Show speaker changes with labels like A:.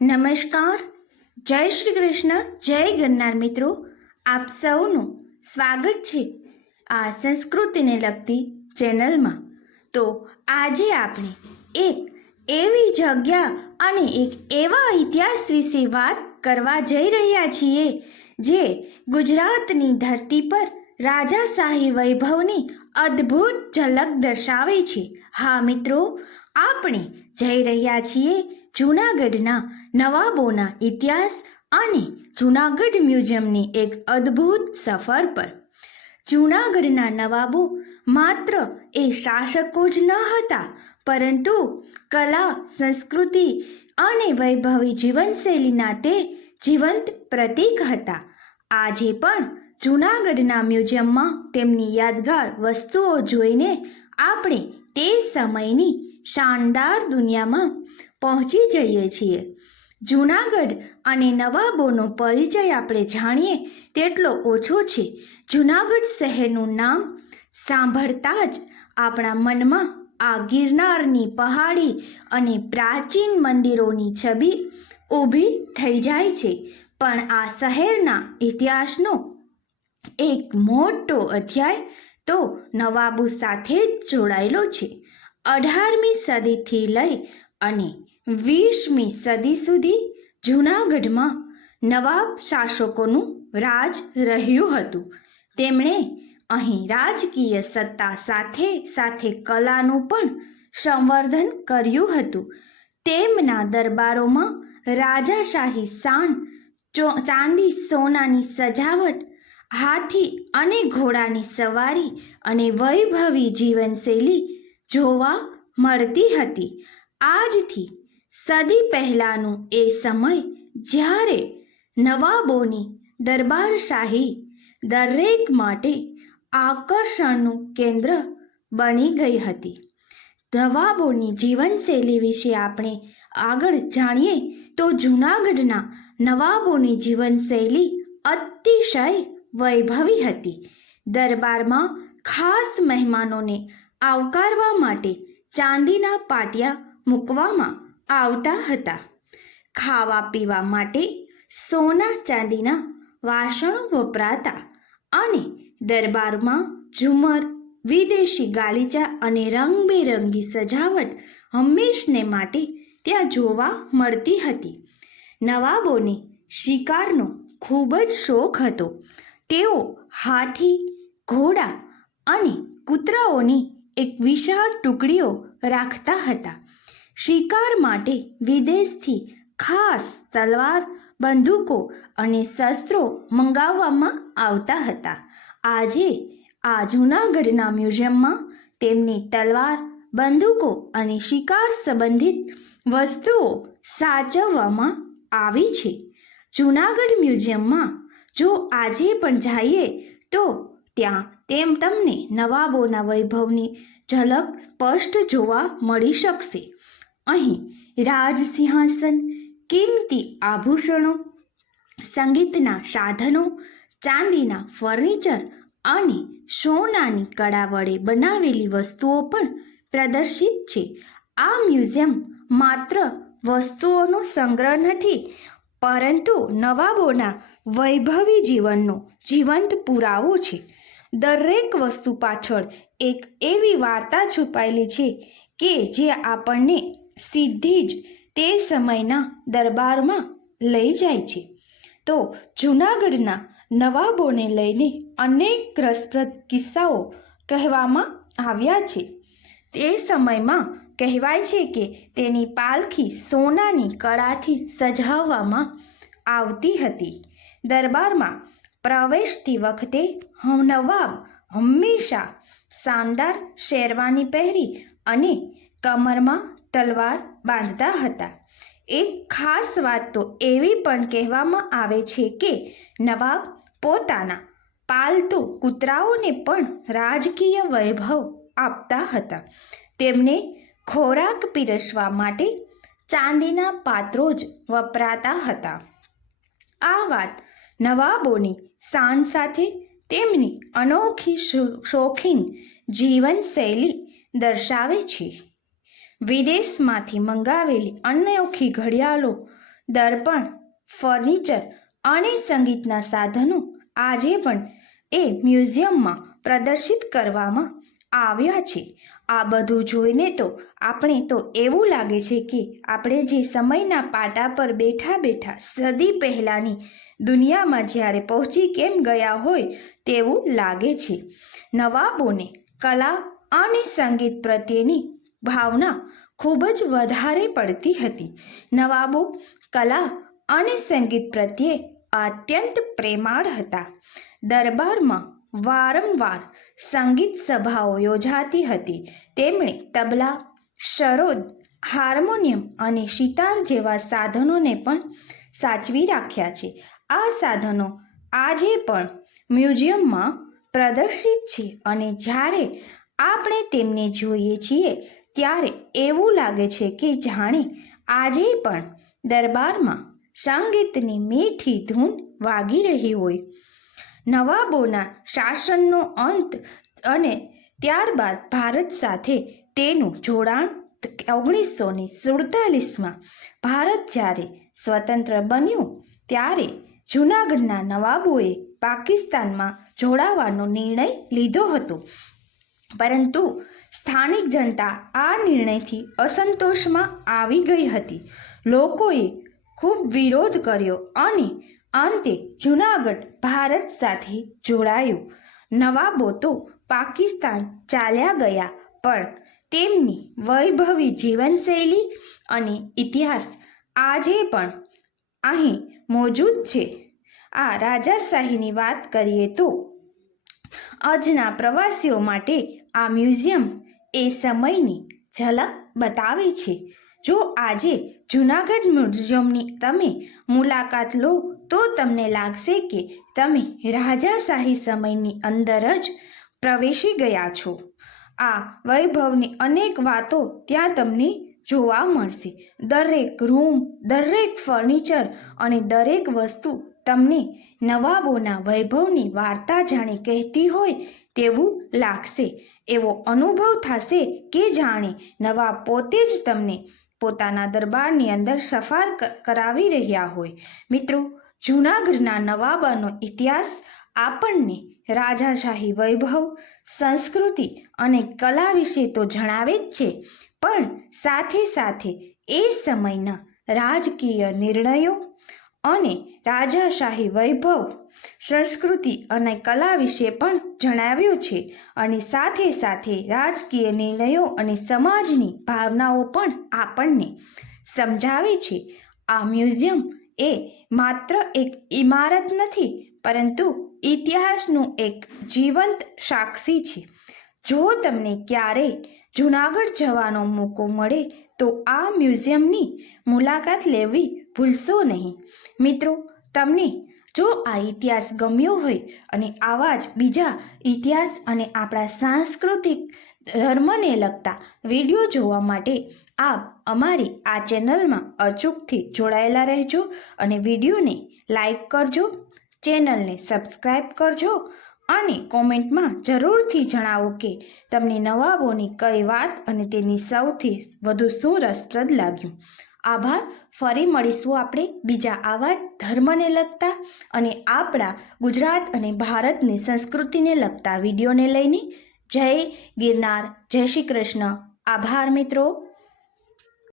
A: નમસ્કાર. જય શ્રી કૃષ્ણ. જય ગન્નાર મિત્રો. આપ સૌનું સ્વાગત છે આ સંસ્કૃતિને લગતી ચેનલમાં. તો આજે આપણે એક એવી જગ્યા અને એક એવા ઇતિહાસ વિશે વાત કરવા જઈ રહ્યા છીએ જે ગુજરાતની ધરતી પર રાજાશાહી વૈભવની અદ્ભુત ઝલક દર્શાવે છે. હા મિત્રો, આપણે જઈ રહ્યા છીએ જૂનાગઢના નવાબોના ઇતિહાસ અને જૂનાગઢ મ્યુઝિયમની એક અદ્ભુત સફર પર. જૂનાગઢના નવાબો માત્ર એ શાસકો જ ન હતા, પરંતુ કલા, સંસ્કૃતિ અને વૈભવી જીવનશૈલીના તે જીવંત પ્રતીક હતા. આજે પણ જૂનાગઢના મ્યુઝિયમમાં તેમની યાદગાર વસ્તુઓ જોઈને આપણે તે સમયની શાનદાર દુનિયામાં પહોંચી જઈએ છીએ. જૂનાગઢ અને નવાબોનો પરિચય આપણે જાણીએ તેટલો ઓછો છે. જૂનાગઢ શહેરનું નામ સાંભળતા જ આપણા મનમાં આ ગિરનારની પહાડી અને પ્રાચીન મંદિરોની છબી ઊભી થઈ જાય છે. પણ આ શહેરના ઇતિહાસનો એક મોટો અધ્યાય તો નવાબો સાથે જ જોડાયેલો છે. અઢારમી સદીથી લઈ અને વીસમી સદી સુધી જૂનાગઢમાં નવાબ શાસકોનું રાજ રહ્યું હતું. તેમણે અહીં રાજકીય સત્તા સાથે સાથે કલાનું પણ સંવર્ધન કર્યું હતું. તેમના દરબારોમાં રાજાશાહી શાન ચાંદી સોનાની સજાવટ, હાથી અને ઘોડાની સવારી અને વૈભવી જીવનશૈલી જોવા મળતી હતી. આજથી સદી પહેલાંનું એ સમય જ્યારે નવાબોની દરબારશાહી દરેક માટે આકર્ષણનું કેન્દ્ર બની ગઈ હતી. નવાબોની જીવનશૈલી વિશે આપણે આગળ જાણીએ તો જૂનાગઢના નવાબોની જીવનશૈલી અતિશય વૈભવી હતી. દરબારમાં ખાસ મહેમાનોને આવકારવા માટે ચાંદીના પાટિયા મૂકવામાં આવતા હતા. ખાવા પીવા માટે સોના ચાંદીના વાસણો વપરાતા અને દરબારમાં ઝુમર, વિદેશી ગાલીચા અને રંગબેરંગી સજાવટ હંમેશને માટે ત્યાં જોવા મળતી હતી. નવાબોને શિકારનો ખૂબ જ શોખ હતો. તેઓ હાથી, ઘોડા અને કૂતરાઓની એક વિશાળ ટુકડીઓ રાખતા હતા. શિકાર માટે વિદેશથી ખાસ તલવાર, બંદૂકો અને શસ્ત્રો મંગાવવામાં આવતા હતા. આજે આ જૂનાગઢના મ્યુઝિયમમાં તેમની તલવાર, બંદૂકો અને શિકાર સંબંધિત વસ્તુઓ સાચવવામાં આવી છે. જૂનાગઢ મ્યુઝિયમમાં જો આજે પણ જઈએ, તો ત્યાં તેમ તમને નવાબોના વૈભવની ઝલક સ્પષ્ટ જોવા મળી શકશે. અહીં રાજસિંહાસન કિંમતી આભૂષણો, સંગીતના સાધનો, ચાંદીના ફર્નિચર અને સોનાની કળા વડે બનાવેલી વસ્તુઓ પણ પ્રદર્શિત છે. આ મ્યુઝિયમ માત્ર વસ્તુઓનો સંગ્રહ નથી, પરંતુ નવાબોના વૈભવી જીવનનો જીવંત પુરાવો છે. દરેક વસ્તુ પાછળ એક એવી વાર્તા છુપાયેલી છે કે જે આપણને સીધી જ તે સમયના દરબારમાં લઈ જાય છે. તો જૂનાગઢના નવાબોને લઈને અનેક રસપ્રદ કિસ્સાઓ કહેવામાં આવ્યા છે. તે સમયમાં કહેવાય છે કે તેની પાલખી સોનાની કળાથી સજાવવામાં આવતી હતી. દરબારમાં પ્રવેશતી વખતે નવાબ હંમેશા શાનદાર શેરવાની પહેરી અને કમરમાં તલવાર બાંધતા હતા. એક ખાસ વાત તો એવી પણ કહેવામાં આવે છે કે નવાબ પોતાના પાલતુ કૂતરાઓને પણ રાજકીય વૈભવ આપતા હતા. તેમને ખોરાક પીરસવા માટે ચાંદીના પાત્રો જ વપરાતા હતા. આ વાત નવાબોની શાન સાથે તેમની અનોખી શોખીન જીવનશૈલી દર્શાવે છે. વિદેશમાંથી મંગાવેલી અનોખી ઘડિયાળો, દર્પણ, ફર્નિચર અને સંગીતના સાધનો આજે પણ એ મ્યુઝિયમમાં પ્રદર્શિત કરવામાં આવ્યા છે. આ બધું જોઈને તો આપણે તો એવું લાગે છે કે આપણે જે સમયના પાટા પર બેઠા બેઠા સદી પહેલાંની દુનિયામાં જ્યારે પહોંચી કેમ ગયા હોય તેવું લાગે છે. નવાબોને કલા અને સંગીત પ્રત્યેની ભાવના ખૂબ જ વધારે પડતી હતી. નવાબો, કલા અને સંગીત પ્રત્યે અત્યંત પ્રેમાળ હતા. દરબારમાં વારંવાર સંગીત સભાઓ યોજાતી હતી. તેમણે તબલા, શરોદ, હાર્મોનિયમ અને સિતાર જેવા સાધનોને પણ સાચવી રાખ્યા છે. આ સાધનો આજે પણ મ્યુઝિયમમાં પ્રદર્શિત છે અને જ્યારે આપણે તેમને જોઈએ છીએ ત્યારે એવું લાગે છે કે જાણે આજે પણ દરબારમાં સંગીતની મીઠી ધૂન વાગી રહી હોય. નવાબોના શાસનનો અંત અને ત્યારબાદ ભારત સાથે તેનું જોડાણ ઓગણીસો ને સુડતાલીસમાં ભારત જ્યારે સ્વતંત્ર બન્યું ત્યારે જૂનાગઢના નવાબોએ પાકિસ્તાનમાં જોડાવાનો નિર્ણય લીધો હતો. પરંતુ સ્થાનિક જનતા આ નિર્ણયથી અસંતોષમાં આવી ગઈ હતી. લોકોએ ખૂબ વિરોધ કર્યો અને અંતે જૂનાગઢ ભારત સાથે જોડાયું. નવાબો તો પાકિસ્તાન ચાલ્યા ગયા, પણ તેમની વૈભવી જીવનશૈલી અને ઇતિહાસ આજે પણ અહીં મોજૂદ છે. આ રાજાશાહીની વાત કરીએ તો, આજના પ્રવાસીઓ માટે આ મ્યુઝિયમ એ સમયની ઝલક બતાવે છે. જો આજે જૂનાગઢ મ્યુઝિયમની તમે મુલાકાત લો, તો તમને લાગશે કે તમે રાજાશાહી સમયની અંદર જ પ્રવેશી ગયા છો. આ વૈભવની અનેક વાતો ત્યાં તમને જોવા મળશે. દરેક રૂમ, દરેક ફર્નિચર અને દરેક વસ્તુ તમને નવાબોના વૈભવની વાર્તા જાણે કહેતી હોય તેવું લાગશે. એવો અનુભવ થશે કે જાણે નવાબ પોતે જ તમને પોતાના દરબારની અંદર સફાર કરાવી રહ્યા હોય. મિત્રો, જૂનાગઢના નવાબાનો ઇતિહાસ આપણને રાજાશાહી વૈભવ, સંસ્કૃતિ અને કલા વિશે તો જણાવે જ છે. પણ સાથે સાથે એ સમયના રાજકીય નિર્ણયો અને રાજાશાહી વૈભવ સંસ્કૃતિ અને કલા વિશે પણ જણાવ્યું છે અને સાથે સાથે રાજકીય નિર્ણયો અને સમાજની ભાવનાઓ પણ આપણને સમજાવે છે. આ મ્યુઝિયમ એ માત્ર એક ઇમારત નથી, પરંતુ ઇતિહાસનું એક જીવંત સાક્ષી છે. જો તમને ક્યારેય જૂનાગઢ જવાનો મોકો મળે, તો આ મ્યુઝિયમની મુલાકાત લેવી ભૂલશો નહીં. મિત્રો, તમને જો આ ઇતિહાસ ગમ્યો હોય અને આવા જ બીજા ઇતિહાસ અને આપણા સાંસ્કૃતિક ધર્મને લગતા વીડિયો જોવા માટે આપ અમારી આ ચેનલમાં અચૂકથી જોડાયેલા રહેજો અને વિડીયોને લાઈક કરજો, ચેનલને સબસ્ક્રાઈબ કરજો અને કોમેન્ટમાં જરૂરથી જણાવો કે તમને નવાબોની કઈ વાત અને તેની સૌથી વધુ શું રસપ્રદ લાગ્યું. આભાર. ફરી મળીશું આપણે બીજા આવા ધર્મને લગતા અને આપણા ગુજરાત અને ભારતની સંસ્કૃતિને લગતા વિડીયોને લઈને. જય ગિરનાર. જય શ્રી કૃષ્ણ. આભાર મિત્રો.